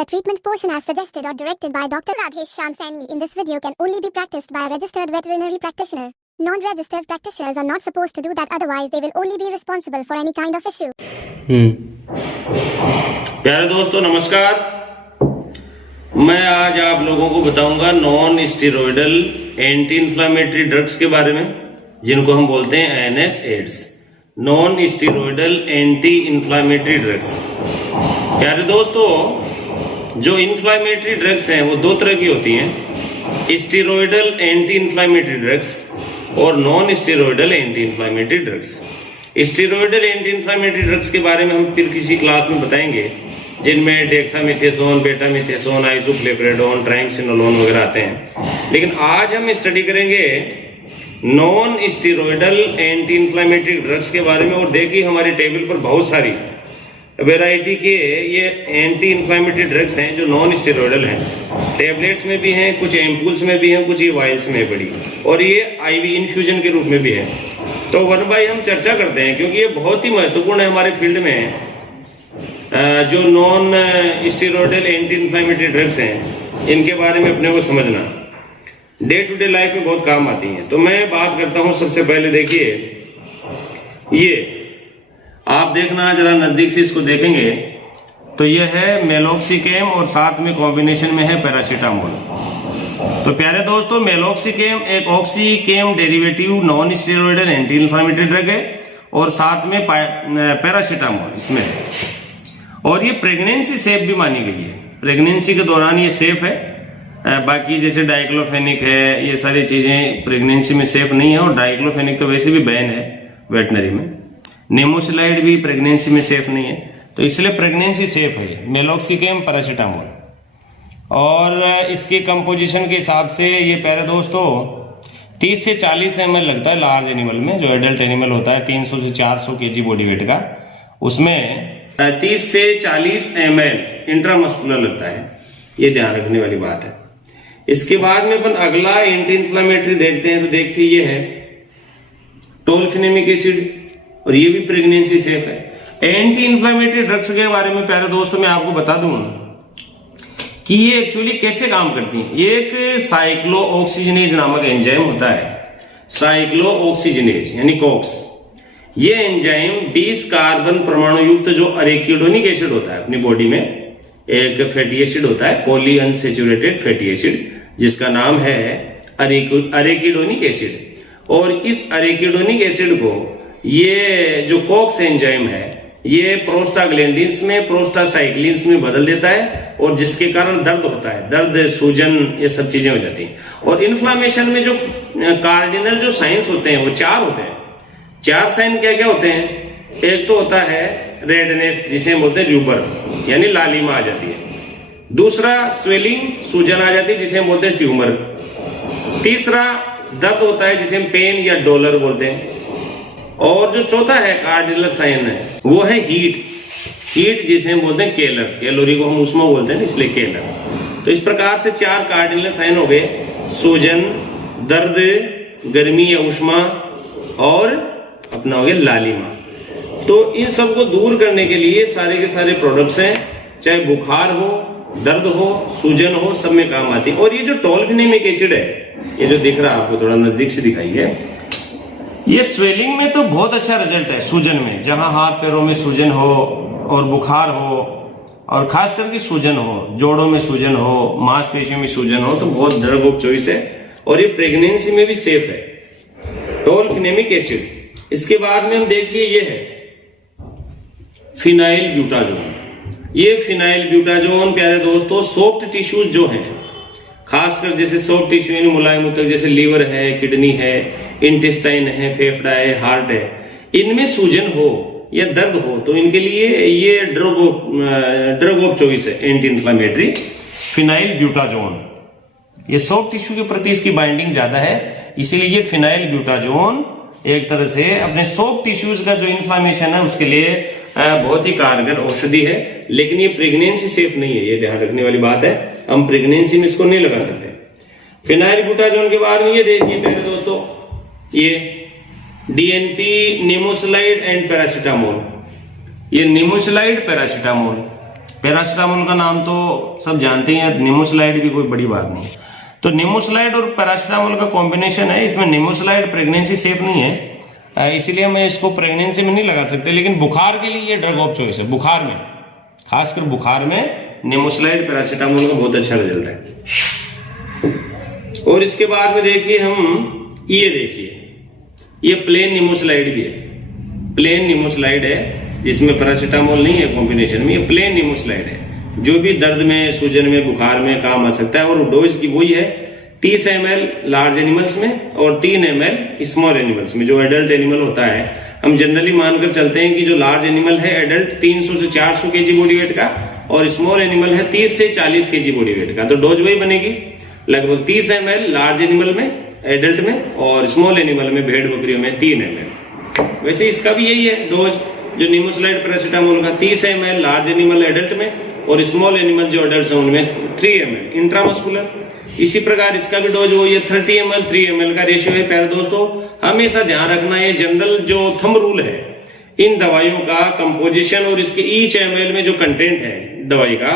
The treatment portion as suggested or directed by Dr. Radhesh Shyam Saini in this video can only be practiced by a registered veterinary practitioner. Non-registered practitioners are not supposed to do that, otherwise they will only be responsible for any kind of issue. प्यारे दोस्तों नमस्कार। मैं आज आप लोगों को बताऊंगा non steroidal anti inflammatory drugs के बारे में, जिनको हम बोलते हैं NSAIDs, non steroidal anti inflammatory drugs. प्यारे दोस्तों, जो इन्फ्लेमेटरी ड्रग्स हैं वो दो तरह की होती हैं, स्टेरॉयडल एंटी इन्फ्लेमेटरी ड्रग्स और non steroidal anti inflammatory drugs. Steroidal anti inflammatory drugs के बारे में हम फिर किसी क्लास में बताएंगे, जिनमें डेक्सामेथासोन, बेटामेथासोन, आइसोफ्लेवोराइडोन, ट्राइमसिनोलोन वगैरह आते हैं। लेकिन आज हम स्टडी करेंगे non steroidal anti inflammatory drugs के बारे में। और देखिए हमारे टेबल पर बहुत सारी वैरायटी के ये एंटी इन्फ्लेमेटरी ड्रग्स हैं जो नॉन स्टेरॉयडल हैं। टैबलेट्स में भी हैं, कुछ एम्पूल्स में भी हैं, कुछ ये वायल्स में पड़ी, और ये आईवी इन्फ्यूजन के रूप में भी है। तो वन बाय हम चर्चा करते हैं, क्योंकि ये बहुत ही महत्वपूर्ण है हमारे फील्ड में। जो non steroidal anti inflammatory drugs हैं, इनके बारे में अपने को समझना डे टू डे लाइफ में बहुत काम आती हैं। तो मैं बात करता हूं, सबसे पहले देखिए, ये आप देखना जरा नजदीक से, इसको देखेंगे तो ये है मेलोक्सिकेम और साथ में कॉम्बिनेशन में है पैरासीटामोल। तो प्यारे दोस्तों, मेलोक्सिकेम एक oxicam derivative non steroidal anti inflammatory drug है और साथ में पैरासीटामोल इसमें है। और ये प्रेगनेंसी सेफ भी मानी गई है, प्रेगनेंसी के दौरान ये सेफ है। बाकी जैसे डाइक्लोफेनिक है, ये सारी चीजें प्रेगनेंसी में सेफ नहीं है, और डाइक्लोफेनिक तो वैसे भी बैन है वेटनरी में। नेमोसिलाइड भी प्रेगनेंसी में सेफ नहीं है, तो इसलिए प्रेगनेंसी सेफ है मेलोक्सिकेम पैरासीटामोल। और इसके कंपोजिशन के हिसाब से ये प्यारे दोस्तों 30 से 40 ml लगता है लार्ज एनिमल में। जो एडल्ट एनिमल होता है 300 से 400 kg बॉडी वेट का, उसमें 30 से 40 ml इंट्रामस्कुलर लगता है। ये ध्यान रखने वाली बात है। इसके बाद में अपन अगला एंटी इन्फ्लेमेटरी देखते हैं। तो देखिए ये है टोल्फेनेमिक एसिड, और ये भी प्रेगनेंसी सेफ है। एंटी इन्फ्लेमेटरी ड्रग्स के बारे में प्यारे दोस्तों मैं आपको बता दूं कि ये एक्चुअली कैसे काम करती हैं। एक साइक्लोऑक्सीजनेज नामक एंजाइम होता है, साइक्लोऑक्सीजनेज यानी कॉक्स। ये एंजाइम 20 कार्बन परमाणु युक्त जो अरेकिडोनिक एसिड होता है अपनी बॉडी में, एक फैटी एसिड होता है, पॉली अनसेचुरेटेड फैटी एसिड, जिसका नाम है अरेकिडोनिक एसिड। और इस अरेकिडोनिक एसिड को ये जो कॉक्स एंजाइम है, ये प्रोस्टाग्लैंडिन्स में, प्रोस्टासाइक्लिन्स में बदल देता है, और जिसके कारण दर्द होता है, दर्द, सूजन, ये सब चीजें हो जाती हैं। और इन्फ्लामेशन में जो कार्डिनल जो साइंस होते हैं वो 4 होते हैं। 4 साइन क्या क्या होते हैं? एक तो होता है रेडनेस, जिसे हम बोलते हैं र्यूबर, यानी लालिमा आ जाती है। दूसरा स्वेलिंग, सूजन आ जाती है, जिसे हम बोलते हैं ट्यूमर। तीसरा दर्द होता है, जिसे हम पेन या डॉलर बोलते हैं। और जो चौथा है कार्डिनल साइन है, वो है हीट, जिसे हम बोलते हैं केलर। कैलोरी को हम उष्मा बोलते हैं, इसलिए केलर। तो इस प्रकार से 4 कार्डिनल साइन हो गए, सूजन, दर्द, गर्मी या उष्मा, और अपना हो गया लालिमा। तो इन सब को दूर करने के लिए सारे के सारे प्रोडक्ट्स हैं, चाहे बुखार हो, दर्द हो, सूजन हो, सब में काम आती है। और ये जो टोल्फेनेमिक एसिड है, ये जो दिख रहा है आपको, थोड़ा नजदीक से दिखाइए, ये स्वेलिंग में तो बहुत अच्छा रिजल्ट है। सूजन में, जहां हाथ पैरों में सूजन हो और बुखार हो, और खास करके सूजन हो, जोड़ों में सूजन हो, मांसपेशियों में सूजन हो, तो बहुत ड्रग ऑफ चॉइस है। और ये प्रेगनेंसी में भी सेफ है, टोल्फेनेमिक एसिड। इसके बाद में हम देखिए, ये है फिनाइल ब्यूटाजोन। ये फिनाइल ब्यूटाजोन प्यारे दोस्तों सॉफ्ट टिश्यूज जो हैं, खासकर जैसे सॉफ्ट टिश्यू यानी मुलायम ऊतक, जैसे लीवर है, किडनी है, इंटेस्टाइन है, फेफड़ा है, हार्ट है, इनमें सूजन हो या दर्द हो, तो इनके लिए ये ड्रग ऑफ चॉइस है एंटी इन्फ्लेमेटरी, फिनाइल ब्यूटाजोन। ये सॉफ्ट टिश्यू के प्रति इसकी बाइंडिंग ज्यादा है, इसीलिए ये फिनाइल ब्यूटाजोन एक तरह से अपने सॉफ्ट टिश्यूज का जो इन्फ्लेमेशन है उसके लिए बहुत ही कारगर औषधि है। लेकिन ये प्रेगनेंसी सेफ नहीं है, ये ध्यान रखने वाली बात है। हम प्रेगनेंसी में इसको नहीं लगा सकते। फिनाइल ब्यूटाजोन के बाद में ये देखिए प्यारे दोस्तों, ये डीएनपी, नेमोसिलाइड एंड पैरासीटामोल। ये नेमोसिलाइड, पैरासीटामोल, पैरासीटामोल का नाम तो सब जानते हैं, निमोसलाइड भी कोई बड़ी बात नहीं है। तो निमोसलाइड और पैरासीटामोल का कॉम्बिनेशन है। इसमें निमोसलाइड प्रेगनेंसी सेफ नहीं है, इसीलिए मैं इसको प्रेगनेंसी में नहीं लगा सकते, लेकिन बुखार के लिए ये ड्रग ऑफ चॉइस है। बुखार में, खासकर बुखार में निमोसलाइड पैरासीटामोल का बहुत अच्छा रिजल्ट है। और इसके बाद में देखिए हम ये देखिए, ये प्लेन निमोसलाइड भी है। प्लेन निमोसलाइड है जिसमें पैरासीटामोल नहीं है कॉम्बिनेशन में, ये प्लेन निमोसलाइड है जो भी दर्द में, सूजन में, बुखार में काम आ सकता है। और डोज की वही है 30 ml लार्ज एनिमल्स में और 3 ml स्मॉल एनिमल्स में। जो एडल्ट एनिमल होता है, हम जनरली मानकर चलते हैं कि जो लार्ज एनिमल है एडल्ट 300 से 400 केजी बॉडी वेट का, और स्मॉल एनिमल है 30 से 40 केजी बॉडी वेट का। तो डोज वही बनेगी लगभग 30 ml लार्ज एनिमल में, एडल्ट में, और स्मॉल एनिमल में, भेड़ बकरियों में 3 ml। वैसे इसका भी यही है डोज, जो निमोसलाइड पैरासीटामोल का 30 ml लार्ज एनिमल एडल्ट में, और स्मॉल एनिमल जो एडल्ट है उनमें 3 ml इंट्रामस्कुलर। इसी प्रकार इसका भी डोज वही है 30 ml 3 ml का रेशियो है। प्यारे दोस्तों, हमेशा ध्यान रखना है जनरल जो थंब रूल है इन दवाइयों का कंपोजिशन और इसके ईच ml में जो कंटेंट है दवाई का,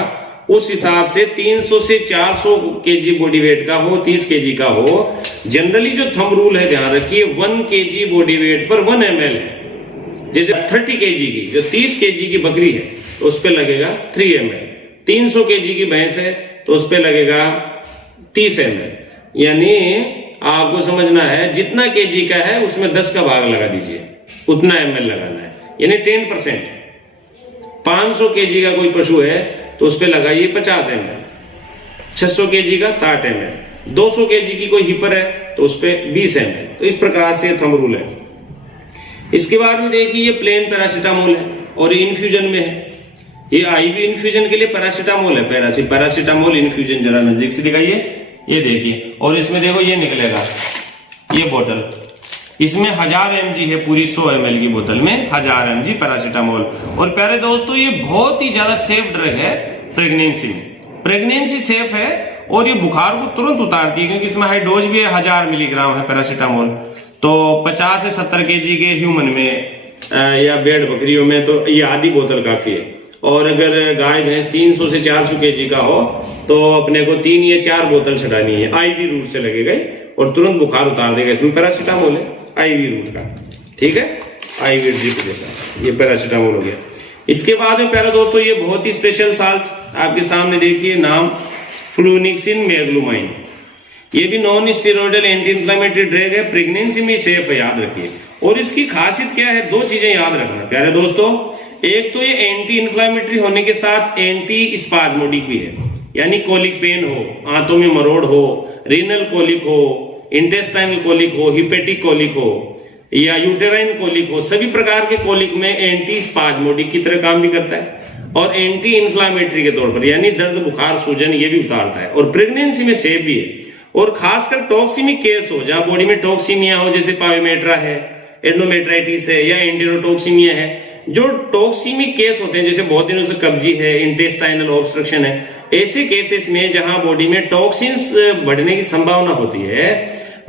उस हिसाब से 300 से 400 केजी बॉडी वेट का हो, 30 केजी का हो। जनरली जो थंब रूल है ध्यान रखिए 1 केजी बॉडी वेट पर 1 ml है। जैसे 30 केजी की, जो 30 केजी की बकरी है तो उस पे लगेगा 3 ml, 300 केजी की भैंस है तो उस पे लगेगा 30 ml। यानी आपको समझना है जितना केजी का है उसमें 10 का भाग लगा दीजिए, उतना ml लगाना है, यानी 10%। 500 केजी का कोई पशु है तो उस पे लगाइए 50 ml, 600 केजी का 60 ml, 200 केजी की कोई हिपर है तो उस पे 20 ml। तो इस प्रकार से थंब रूल है। इसके बाद में देखिए ये प्लेन पैरासीटामोल है और ये इन्फ्यूजन में है। ये आईवी इन्फ्यूजन के लिए पैरासीटामोल है, पैरासीटामोल इन्फ्यूजन। जरा नजदीक से दिखाइए, ये देखिए, और इसमें देखो ये निकलेगा ये बोतल, इसमें 1000 mg है, पूरी 100 ml की बोतल में 1000 mg पैरासीटामोल। और प्यारे दोस्तों ये बहुत ही ज्यादा सेफ ड्रग है प्रेगनेंसी में। प्रेगनेंसी सेफ है और ये बुखार को तुरंत उतारती है, क्योंकि इसमें हाई डोज भी है, 1000 मिलीग्राम है पैरासीटामोल। तो 50 से 70 केजी के ह्यूमन में या भेड़ बकरियों में तो ये आधी बोतल काफी है। और अगर गाय भैंस 300 से 400 केजी का हो तो अपने को 3 या 4 बोतल छटानी है। आईवी रूट से लगेगा और तुरंत बुखार उतार देगा। इसमें पैरासीटामोल है आईवी रूट का, ठीक है, आईवी ड्रिप जैसा, ये पैरासीटामोल हो गया। इसके बाद में प्यारे दोस्तों ये बहुत ही स्पेशल साल्ट आपके सामने देखिए, नाम फ्लूनिक्सिन मेग्लुमाइन। ये भी non steroidal anti inflammatory drug है, प्रेगनेंसी में सेफ है, याद रखिए। और इसकी खासियत क्या है, 2 चीजें याद रखना प्यारे दोस्तों। एक तो ये एंटी इंफ्लेमेटरी होने के साथ एंटी स्पाज्मोडिक भी है, यानी कोलिक पेन हो, आंतों में मरोड़ हो, रीनल कोलिक हो, इंटेस्टाइनल कोलिक हो, हिपेटिक कोलिक हो या यूटेराइन कोलिक हो, सभी प्रकार के कोलिक में एंटी स्पाज्मोडिक की तरह काम भी करता है और एंटी इंफ्लेमेटरी के तौर पर, यानी दर्द, बुखार, सूजन ये भी उतारता है। और प्रेगनेंसी में सेफ भी है। और खासकर टॉक्सिमिक केस हो, जहां बॉडी में टॉक्सीमिया हो, जैसे पायोमेट्रा है, एंडोमेट्राइटिस है या एंटेरोटॉक्सीमिया है, जो टॉक्सिमिक केस होते हैं, जैसे बहुत दिनों से कब्जी है, इंटेस्टाइनल ऑब्स्ट्रक्शन है, ऐसे केसेस में जहां बॉडी में टॉक्सिन्स बढ़ने की संभावना होती है,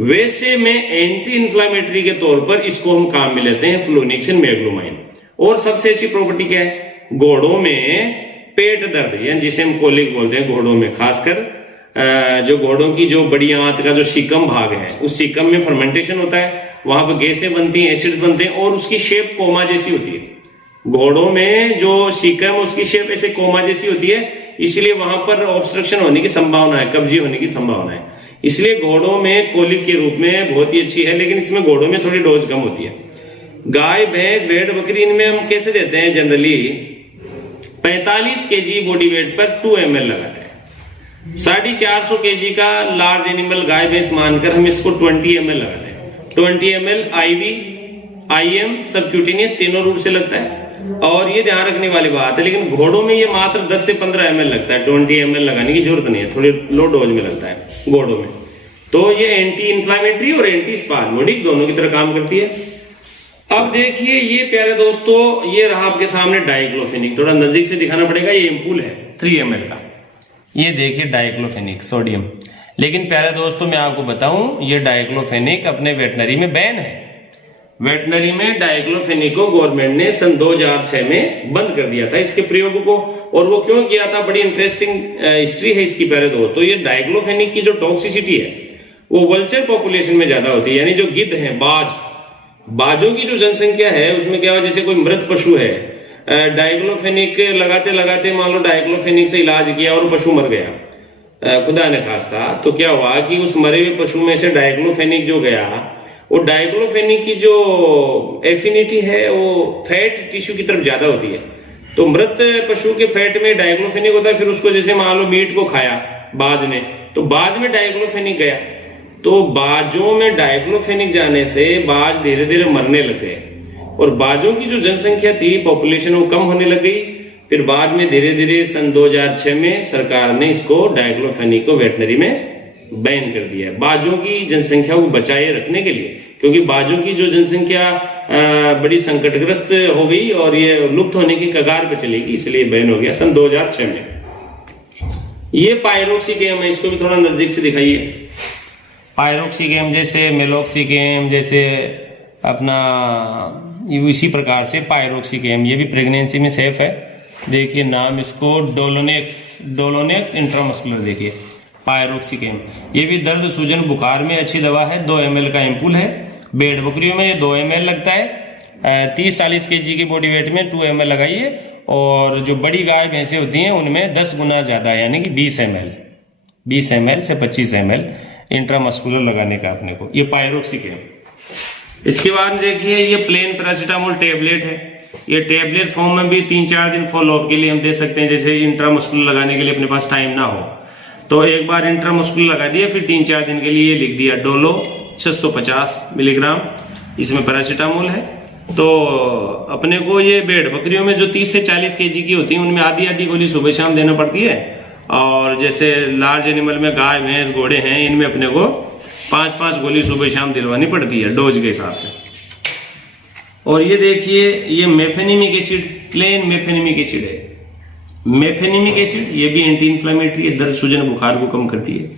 वैसे में एंटी इंफ्लेमेटरी के तौर पर इसको हम काम में लेते हैं, फ्लूनिक्सिन मेग्लुमाइन। और सबसे अच्छी प्रॉपर्टी क्या है, घोड़ों में पेट दर्द, यानी जिसे हम कोलिक बोलते हैं, घोड़ों में खासकर जो घोड़ों की जो बड़ी आंत का जो सीकम भाग है, उस सीकम में फर्मेंटेशन होता है, वहां पर गैसें बनती हैं, एसिड्स बनते हैं और उसकी शेप कोमा जैसी होती है। घोड़ों में जो सीकम, उसकी शेप ऐसे कोमा जैसी होती है, इसलिए वहां पर ऑब्स्ट्रक्शन होने की संभावना है, कब्जी होने की संभावना है। इसलिए घोड़ों में कोलिक के रूप में बहुत ही अच्छी है, लेकिन इसमें घोड़ों में थोड़ी डोज कम होती है। गाय, भैंस, भेड़, बकरी, इनमें हम कैसे देते हैं, जनरली 45 केजी बॉडी वेट पर 2 ml लगाते हैं। 450 केजी का लार्ज एनिमल गाय भैंस मानकर हम इसको 20 ml लगाते हैं। 20 ml आईवी, आईएम, सबक्यूटेनियस तीनों रूट से लगता है। और ये ध्यान रखने वाली बात है, लेकिन घोड़ों में ये मात्र 10 से 15 ml लगता है, 20 ml लगाने की जरूरत नहीं है, थोड़ी लो डोज में लगता है घोड़ों में। तो ये एंटी इंफ्लेमेटरी और एंटी स्पाज्मोडिक दोनों की तरह काम करती है। अब देखिए ये प्यारे दोस्तों, ये रहा आपके सामने डाइक्लोफेनिक, थोड़ा नजदीक से दिखाना पड़ेगा, ये एम्पूल है 3 ml का, ये देखिए डाइक्लोफेनिक सोडियम। लेकिन प्यारे दोस्तों मैं आपको बताऊं, ये डाइक्लोफेनिक अपने वेटनरी में बैन है। वेटनरी में डाइक्लोफेनिक को गवर्नमेंट ने सन 2006 में बंद कर दिया था इसके प्रयोग को। और वो क्यों किया था, बड़ी इंटरेस्टिंग हिस्ट्री है इसकी प्यारे दोस्तों। ये डाइक्लोफेनिक की जो टॉक्सिसिटी है वो वल्चर पॉपुलेशन में ज्यादा होती है, यानी जो गिद्ध हैं, बाजों की जो जनसंख्या है उसमें क्या हुआ, जैसे कोई मृत पशु है, डाइक्लोफेनिक लगाते लगाते मान लो डाइक्लोफेनिक से इलाज किया और पशु मर गया, खुदा ने खास्ता, तो क्या हुआ कि उस मरे हुए पशु में से डाइक्लोफेनिक जो गया, वो डाइक्लोफेनिक की जो एफिनिटी है वो फैट टिश्यू की तरफ ज्यादा होती है। तो मृत पशु के फैट में डाइक्लोफेनिक होता है, फिर उसको जैसे मान लो मीट को खाया बाज ने, तो बाज में डाइक्लोफेनिक गया, तो बाजों में डाइक्लोफेनिक जाने से बाज धीरे धीरे मरने लग गए और बाजों की जो जनसंख्या थी, पॉपुलेशन वो कम होने लग गई। फिर बाद में धीरे धीरे सन 2006 में सरकार ने इसको डाइक्लोफेनिक को वेटनरी में बैन कर दिया है, बाजों की जनसंख्या को बचाए रखने के लिए, क्योंकि बाजों की जो जनसंख्या बड़ी संकटग्रस्त हो गई और ये लुप्त होने की कगार पे चलेगी, इसलिए बैन हो गया सन 2006 में। ये पायरोक्सिकेम है, इसको भी थोड़ा नजदीक से दिखाइए। पायरोक्सिकेम जैसे मेलोक्सिकेम जैसे अपना इसी प्रकार से पायरोक्सिकेम, ये भी प्रेगनेंसी में सेफ है। देखिए नाम इसको डोलोनेक्स इंट्रामस्कुलर, देखिए पायरोक्सिकेम। ये भी दर्द सूजन बुखार में अच्छी दवा है। 2 ml का एम्पूल है। भेड़ बकरियों में ये 2 ml लगता है। 30-40 kg की बॉडी वेट में 2 ml लगाइए, और जो बड़ी गाय भैंसें होती हैं उनमें 10 गुना ज्यादा यानी कि 20 ml से 25 ml इंट्रामस्कुलर लगाने का अपने को, ये पायरोक्सिकेम। इसके बाद देखिए ये प्लेन पैरासीटामोल टेबलेट है। ये टेबलेट फॉर्म में भी 3-4 दिन फॉलोअप के लिए हम दे सकते हैं, जैसे इंट्रामस्कुलर लगाने के लिए अपने पास टाइम ना हो तो एक बार इंट्रामस्कुलर लगा दिया, फिर 3-4 दिन के लिए लिख दिया डोलो 650 मिलीग्राम, इसमें पैरासीटामोल है। तो अपने को ये भेड़ बकरियों में जो 30 से 40 kg की होती है उनमें आधी गोली सुबह शाम देना पड़ती है, और जैसे लार्ज एनिमल में गाय भैंस घोड़े हैं इनमें अपने को 5-5 गोली सुबह शाम दिलवानी पड़ती है डोज के हिसाब से। और ये देखिए ये मेफेनिमिक एसिड, प्लेन मेफेनिमिक एसिड है। मेफेनिमिक एसिड ये भी एंटी इंफ्लेमेटरी है, दर्द सूजन बुखार को कम करती है,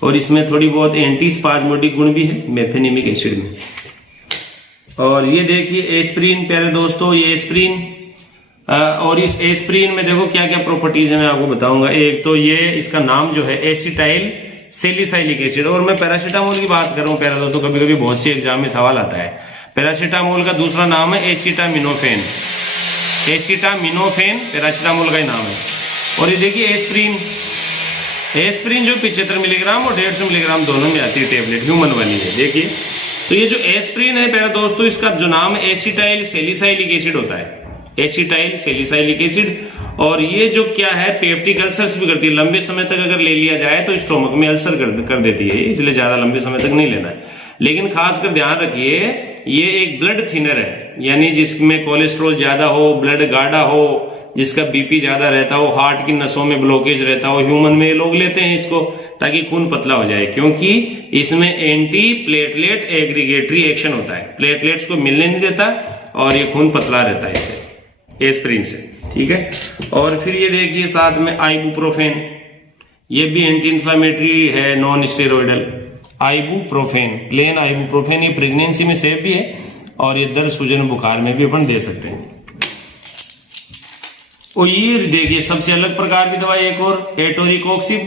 और इसमें थोड़ी बहुत एंटी स्पाज्मोडिक गुण भी है मेफेनिमिक एसिड में। और ये देखिए एस्प्रिन, प्यारे दोस्तों ये एस्प्रिन, और इस एस्प्रिन में देखो क्या क्या प्रॉपर्टीज है मैं आपको बताऊंगा। एक तो ये इसका नाम जो है एसिटाइल सैलिसाइलिक एसिड, और मैं पैरासीटामोल की बात कर रहा हूँ प्यारे दोस्तों, कभी कभी बहुत सी एग्जाम में सवाल आता है। पैरासीटामोल का दूसरा नाम है एसिटामिनोफेन, पैरासीटामोल का ही नाम है। और ये देखिए एस्प्रिन जो 75 मिलीग्राम और 150 मिलीग्राम दोनों में आती है टेबलेट, ह्यूमन वाली है। देखिए तो ये जो एस्प्रिन है प्यारे दोस्तों, इसका जो नाम है एसिटाइल सैलिसाइलिक एसिड होता है, एसिटाइल सैलिसाइलिक एसिड। और ये जो क्या है पेप्टिक अल्सर्स भी करती है, लंबे समय तक अगर ले लिया जाए तो स्टोमक में अल्सर कर देती है, इसलिए ज्यादा लंबे समय तक नहीं लेना है। लेकिन खासकर ध्यान रखिए ये एक ब्लड थिनर है, यानी जिसमें कोलेस्ट्रॉल ज्यादा हो, ब्लड गाढ़ा हो, जिसका बीपी ज्यादा रहता हो, हार्ट की नसों में ब्लॉकेज रहता हो, ह्यूमन में लोग लेते हैं इसको ताकि खून पतला हो जाए, क्योंकि इसमें एंटी प्लेटलेट एग्रीगेटरी एक्शन होता है, प्लेटलेट्स को मिलने नहीं देता और ये खून पतला रहता है इससे, एस्प्रिन से, ठीक है। और फिर ये देखिए साथ में आइबुप्रोफेन, ये भी एंटी इंफ्लेमेटरी है, non steroidal. Ibuprofen, plain ibuprofen, ये प्रेगनेंसी में सेफ भी है और ये दर्द सूजन बुखार में भी अपन दे सकते हैं। और ये देखिए सबसे अलग प्रकार की दवाई एक और एटोरिकोक्सिब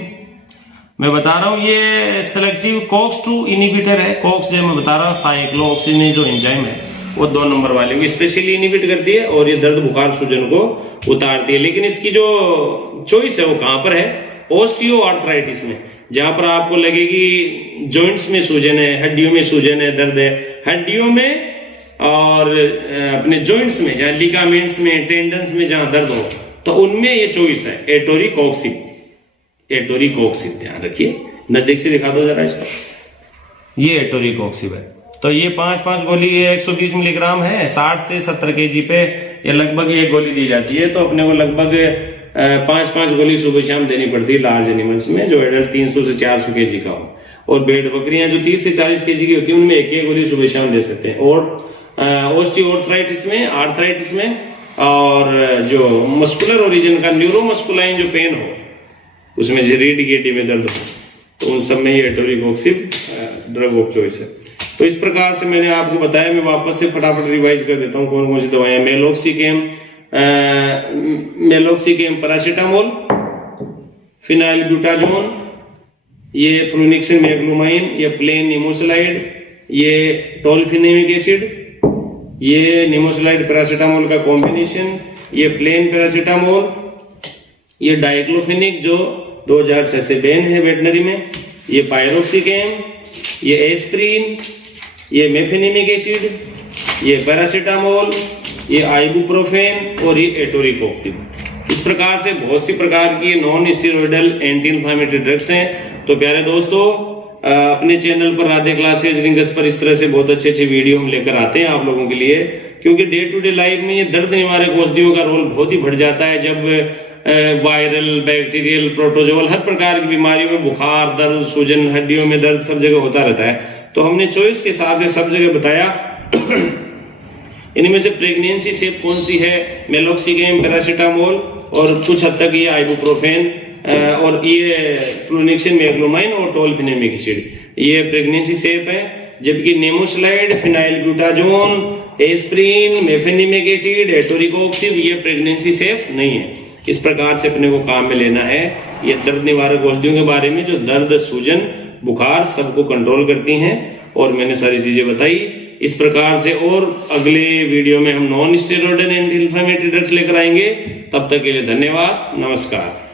मैं बता रहा हूं, ये सेलेक्टिव COX-2 इनिबिटर है। COX जो मैं बता रहा हूं साइक्लोऑक्सीजिनेज जो एंजाइम है वो 2 नंबर वाले को स्पेशली इनिबिट करती है और ये दर्द बुखार सूजन को उतारती है। लेकिन इसकी जो चॉइस है वो कहां पर है, ओस्टियो आर्थराइटिस में, जहां पर आपको लगेगी जॉइंट्स में सूजन है, हड्डियों में सूजन है, दर्द है हड्डियों में और अपने जॉइंट्स में, जहां लिगामेंट्स में, टेंडन्स में जहां दर्द हो, तो उनमें ये चॉइस है एटोरिकोक्सिब। एटोरिकोक्सिब ध्यान रखिए, नजदीक से दिखा दो जरा इसको, ये एटोरिकोक्सिब है। तो ये 5-5 गोली, ये 120 मिलीग्राम है, 60 से 70 kg पे ये लगभग एक गोली दी जाती है। तो अपने को लगभग 5-5 गोली सुबह शाम देनी पड़ती है लार्ज एनिमल्स में, जो एडल्ट 300 से 400 kg का हो। और भेड़ बकरियां जो 30 से 40 kg की होती है उनमें एक गोली सुबह शाम दे सकते हैं। और ओस्टियोआर्थराइटिस में, आर्थराइटिस में, और जो मस्कुलर ओरिजिन का न्यूरोमस्कुलाइन जो पेन हो, उसमें रीढ़ की हड्डी में दर्द हो, तो उन सब में ये एटोरिकोक्सिब ड्रग ऑफ चॉइस है। तो इस प्रकार से मैंने आपको बताया, मैं वापस से फटाफट रिवाइज कर देता हूँ कौन कौन सी दवाएं। मेलोक्सिकेम पैरासीटामोल, फिनाइलब्यूटाजोन, ये फ्लूनिक्सिन मैग्लूमाइन, ये प्लेन निमोसलाइड, ये टोल्फेनेमिक एसिड, ये निमोसलाइड पैरासीटामोल का कॉम्बिनेशन, ये प्लेन पैरासीटामोल, ये डाइक्लोफेनिक जो 2006 से बैन है वेटनरी में, ये पायरोक्सिकेम, ये एस्प्रिन, ये मेफेनेमिक एसिड, ये पैरासीटामोल, ये आइबुप्रोफेन और ये एटोरिकोक्सिन। इस प्रकार से बहुत सी प्रकार की non steroidal anti inflammatory drugs हैं। तो प्यारे दोस्तों, अपने चैनल पर राधे क्लासेज रिंगस पर इस तरह से बहुत अच्छे अच्छे वीडियो हम लेकर आते हैं आप लोगों के लिए, क्योंकि डे टू डे लाइफ में ये दर्द निवारक औषधियों का रोल बहुत ही बढ़ जाता है। जब वायरल, बैक्टीरियल, प्रोटोजोल, हर प्रकार की बीमारियों में बुखार, दर्द, सूजन, हड्डियों में दर्द सब जगह होता रहता है, तो हमने चॉइस के हिसाब से सब जगह बताया। इनमें से प्रेगनेंसी सेफ कौन सी है? मेलोक्सिकेम, पैरासीटामोल और कुछ हद तक ये आइबुप्रोफेन और ये फ्लूनिक्सिन मैग्लूमाइन और टोल्फेनेमिक एसिड, ये प्रेगनेंसी सेफ है। जबकि नेमोसलाइड, फिनाइलब्यूटाजोन, एस्प्रिन, मेफेनेमिक एसिड, एटोरिकोक्सिन, ये प्रेगनेंसी सेफ नहीं है। इस प्रकार से अपने को काम में लेना है। ये दर्द निवारक औषधियों के बारे में जो दर्द, सूजन, बुखार सबको कंट्रोल करती हैं, और मैंने सारी चीजें बताई इस प्रकार से। और अगले वीडियो में हम non steroidal anti inflammatory drugs लेकर आएंगे। तब तक के लिए धन्यवाद, नमस्कार।